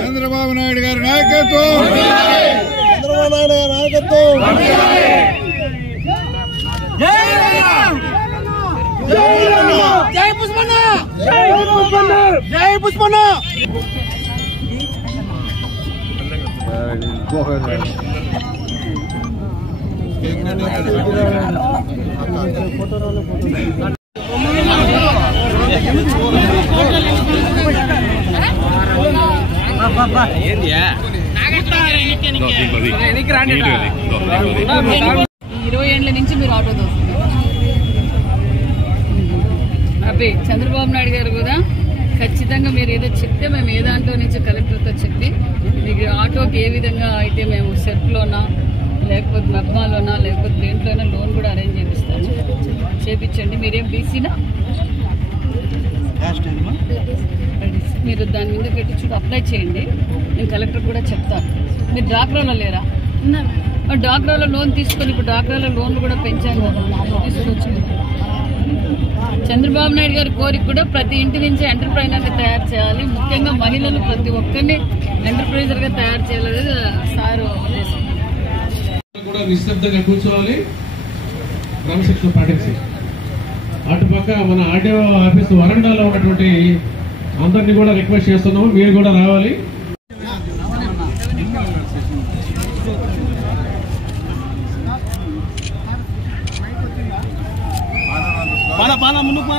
చంద్రబాబు నాయుడు గారి నాయకత్వం జై పుష్పన్న జై పుష్పన్న ఏళ్ల నుంచి మీరు ఆటో దోస్తున్నారు. అబ్బే చంద్రబాబు నాయుడు గారు కూడా ఖచ్చితంగా మీరు ఏదో చెప్తే మేము ఏ దాంట్లో నుంచి కలెక్టర్తో చెప్పి మీకు ఆటోకి ఏ విధంగా అయితే మేము సెర్ప్లోనా లేకపోతే మెప్మాలోనా లేకపోతే దేంట్లోనా లోన్ కూడా అరేంజ్ చేపిస్తాము. చేపించండి. మీరేం బీసీనా? మీరు దాని మీద పెట్టి చూడు అప్లై చేయండి. నేను కలెక్టర్ కూడా చెప్తాను. మీరు డ్వాక్రాలో లేరా? డ్వాక్రాలో లోన్ తీసుకొని ఇప్పుడు డ్వాక్రాలో లోన్లు కూడా పెంచాను కదా, తీసుకోవచ్చు. చంద్రబాబు నాయుడు గారి కోరిక కూడా ప్రతి ఇంటి నుంచి ఎంటర్ప్రైనర్ని తయారు చేయాలి. ముఖ్యంగా మహిళలు ప్రతి ఒక్కరిని ఎంటర్ప్రైజర్ గా తయారు చేయాలనేది సార్ ఉద్దేశం. కూడా నిశ్శబ్దంగా కూర్చోవాలి, క్రమశిక్షణ పాటించి. అటుపక్క మన ఆర్టీఓ ఆఫీస్ వరండాలో ఉన్నటువంటి అందరినీ కూడా రిక్వెస్ట్ చేస్తున్నాము, మీరు కూడా రావాలి. ముందుకు